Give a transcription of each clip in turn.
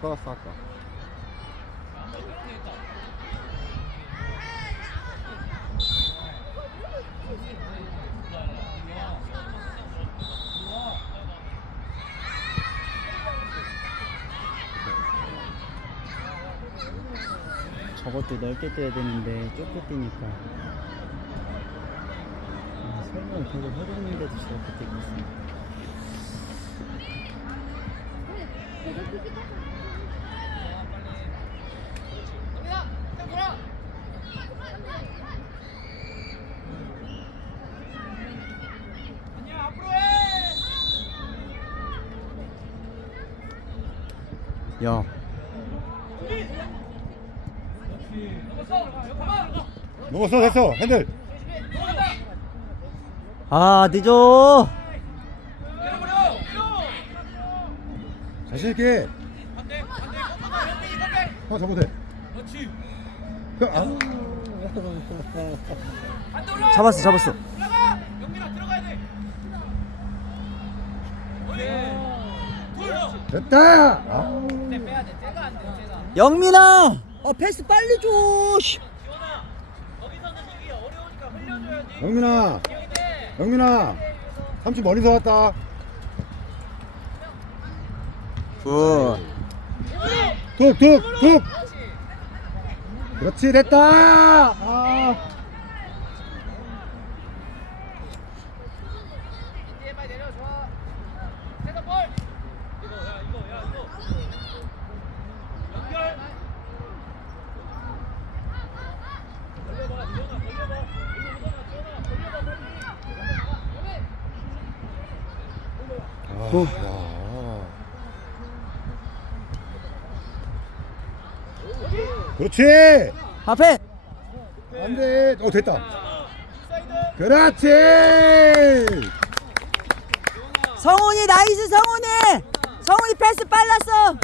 가까웠어 아까. 저것도 넓게 떠야 되는데 좁게 뛰니까. 아, 설명을 계속 해줬는데도 저렇게 뛰고 있어 야. 넘었어 됐어. 핸들. 아 늦어 자신 있게. 어 잡으세 아. 잡았어 잡았어. 됐다! 아. 영민아! 어 패스 빨리 줘 씨. 영민아! 영민아! 삼촌 멀리서 왔다. 굿. 툭툭툭! 그렇지 됐다! 아. 아, 와. 그렇지. 앞에. 안 돼. 어 됐다. 그렇지. 성훈이 나이스 성훈이. 성훈이 패스 빨랐어.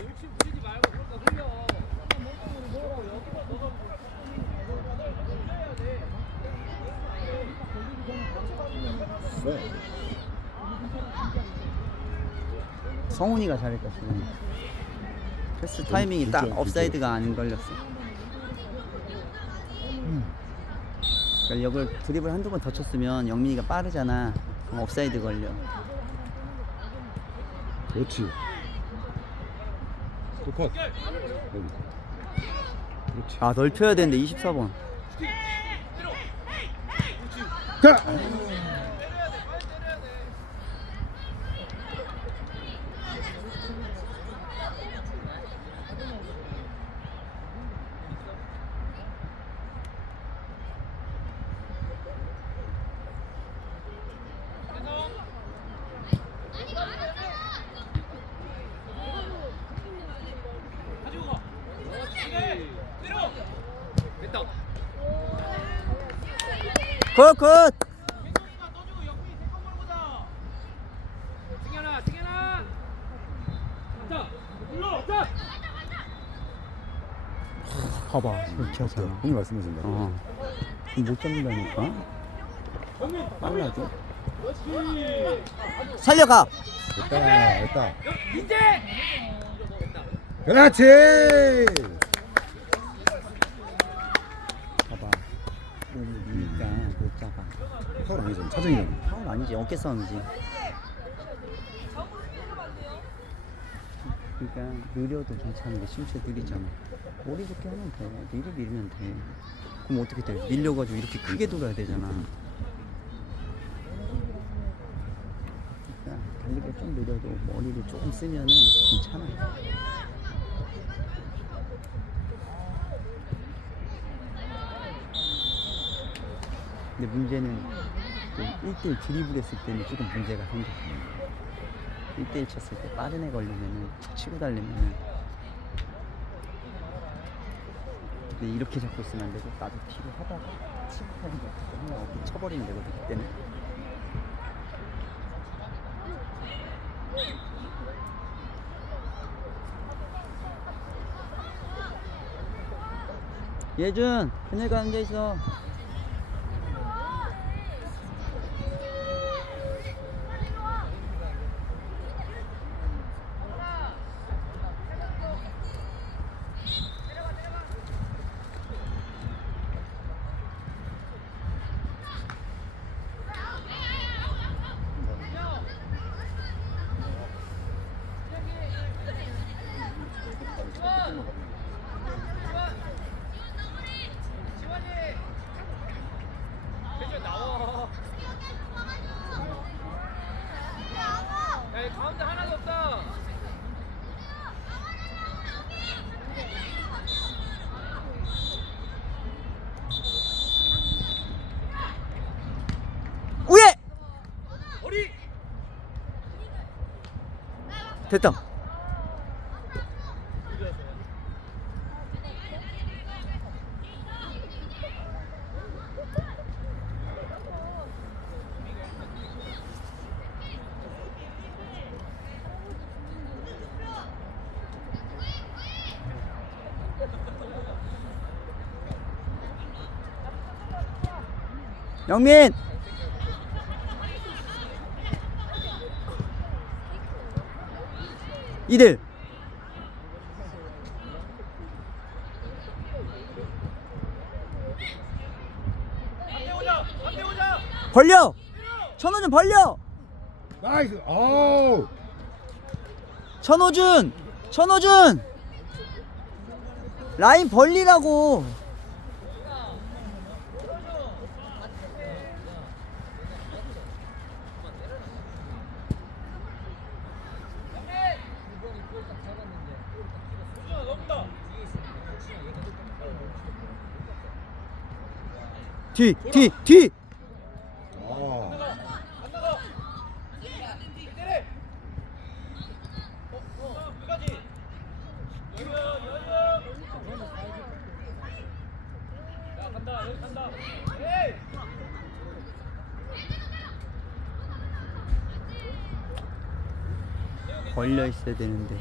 성훈이가 잘했다 지금 패스 타이밍이 딱 업사이드가 안 걸렸어 그러니까 이걸 드립을 한두 번 더 쳤으면 영민이가 빠르잖아. 그럼 업사이드 걸려. 그렇지. 여기 그렇지. 아 넓혀야 되는데 24번 가 굿굿 승현아, 승현아. 자, 자. 봐봐 이렇게 하잖아. 형님 말씀하신다. 어. 못 잡는다니까? 빨라져? 살려가. 됐다 됐다. 그렇지 봐봐 몸이 미니까 못 잡아 아니잖아 차정이잖아 파울 아니지 어깨 싸움이지. 그러니까 느려도 괜찮은데 심체 느리잖아. 머리 좋게 하면 돼. 미리 밀면 돼. 그럼 어떻게 돼? 밀려가지고 이렇게 크게 돌아야 되잖아. 그러니까 달리기가 좀 느려도 머리를 조금 쓰면은 괜찮아. 근데 문제는 그 1대1 드리블 했을 때는 조금 문제가 생겼어 1대1 쳤을 때 빠른 애 걸리면은 툭 치고 달리면은 근데 이렇게 잡고 있으면 안 되고 나도 뒤로 하다가 치고 가는 거 그냥 어깨 쳐버리면 되거든 그때는. 예준 그네가 앉아있어 됐다. 영민! 이들 벌려! 천호준 벌려! 나이스. 어우. 천호준! 천호준! 라인 벌리라고! 뒤! 뒤! 뒤! 아. 벌려 있어야 되는데.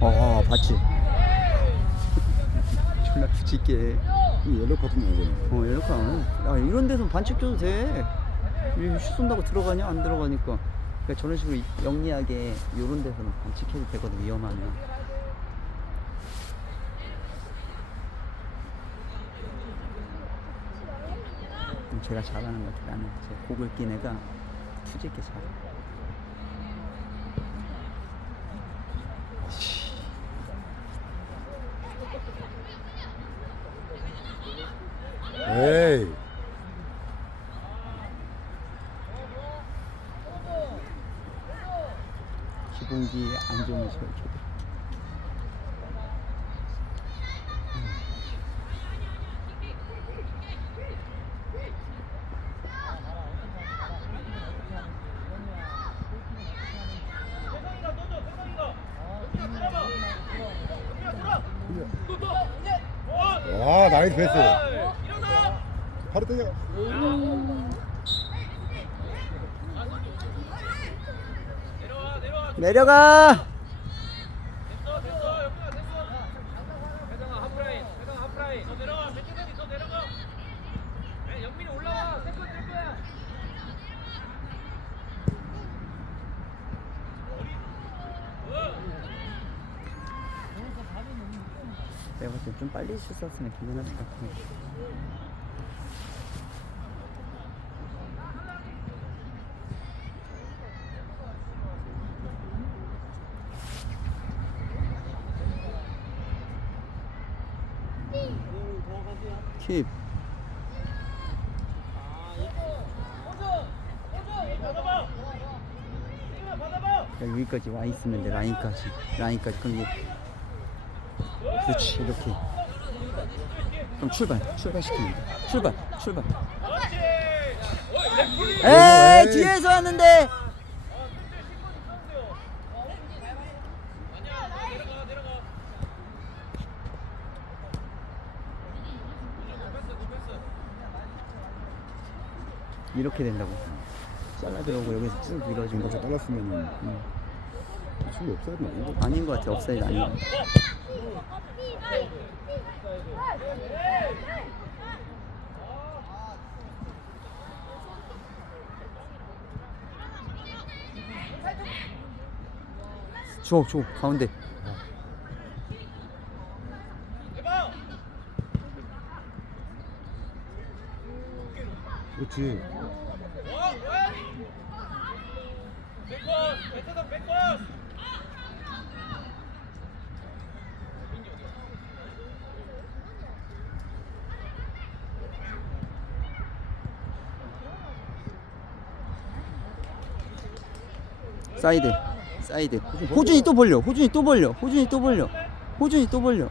어, 봤지? 존나 부질게. 이 옐로 카드네 이거. 어, 안 해. 야, 이런 데서 반칙 줘도 돼. 이슛 쏜다고 들어가냐? 안 들어가니까. 그러니까 저런 식으로 영리하게 이런 데서는 반칙해도 되거든, 위험하면. 음, 제가 잘하는 것 같아. 나는 제 곡을 낀 애가 투지 있게 잘해. 에이. 기본기 안 좋으면 저렇게 돼. 와 나이스 패스. 바로 때려. 내려가! 회장아 하프라인 회장아 하프라인 더 내려가 배트맨이 더 내려가 야, 영민이 올라와 세컨 될 거야 내가 봤을 때좀 빨리 슛 쐈으면 괜찮았을 것 같은데. 킵. 야, 여기까지 와 있으면 돼 라인까지 라인까지 그럼 이게 그렇지 이렇게. 그럼 출발 출발시키면 돼 출발 출발. 에이 뒤에서 왔는데. 이렇게 된다고. 잘라 들어오고 여기서 쭉 밀어준 거죠. 잘랐으면은 없어야 되나 이거? 아닌 것 같아 업사이드 아닌 것 같아 줘, 줘, 가운데. 그렇지. 사이드. 사이드. 호준이 또 벌려. 호준이 또 벌려. 호준이 또 벌려. 호준이 또 벌려.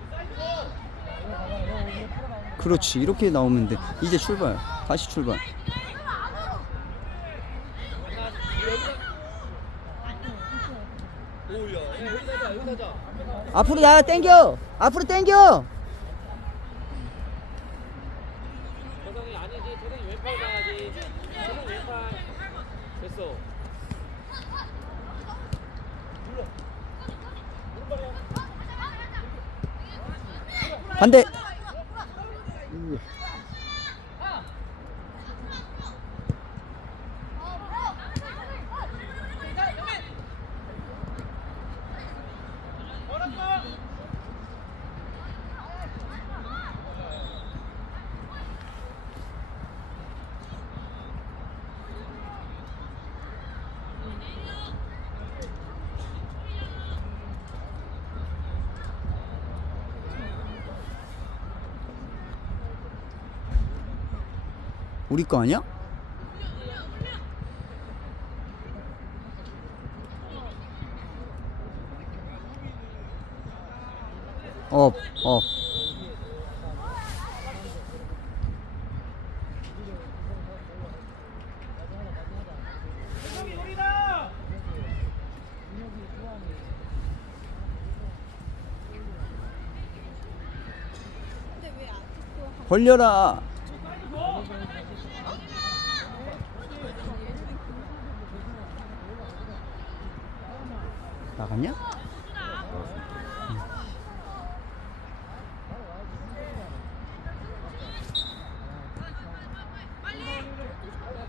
그렇지. 이렇게 나오면 돼. 이제 출발. 다시 출발. 앞으로 나가 땡겨. 앞으로 땡겨. 됐어 반대. 으, 우리 거 아니야? 업, 업. 벌려라. 나갔냐?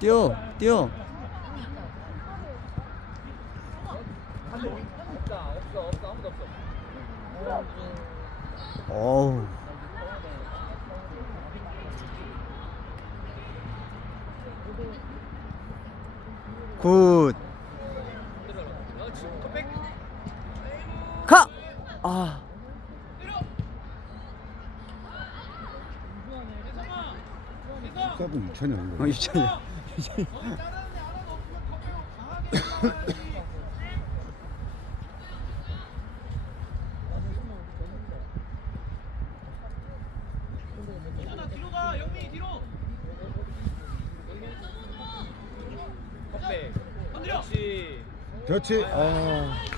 뛰어, 뛰어. 어우. 굿. 가! 아. 세븐 유천이 아닌 어, 거 유찬이야. 뒤로 가 영민이 뒤로 컵백 그렇지 그렇지 아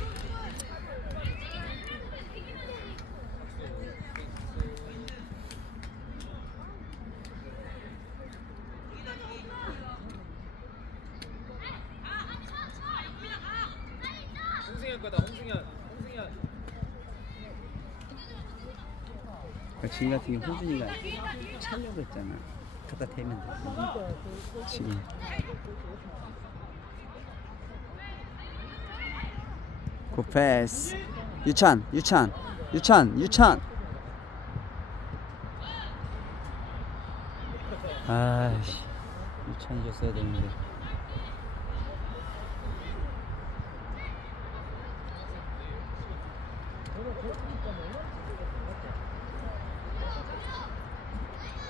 지금 같은 경우 호준이가 차려고 했잖아. 갖다 대면 돼. 지금. 굿패스. 유찬, 유찬, 유찬, 유찬. 아이씨, 유찬이 줬어야 되는데.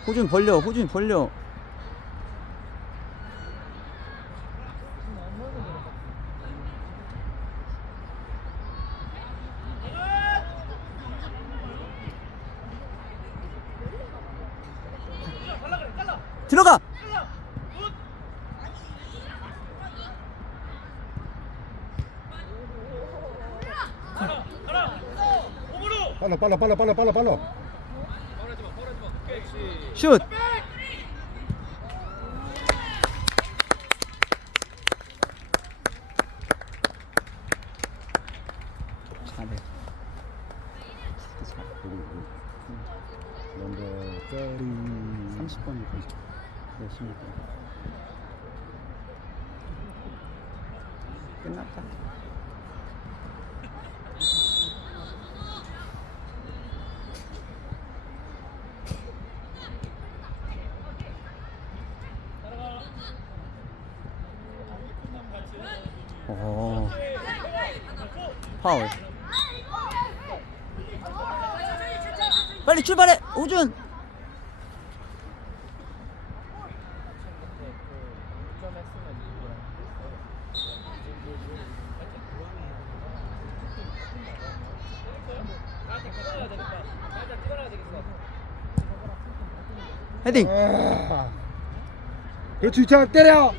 호준 벌려, 호준 벌려. 들어가. 빨라 빨라 빨라 빨라 빨라 빨라 빠르지 마 빠르지 마 그렇 파울. 빨리 출발해 우준. 헤딩. 아. 그렇지 유창 때려.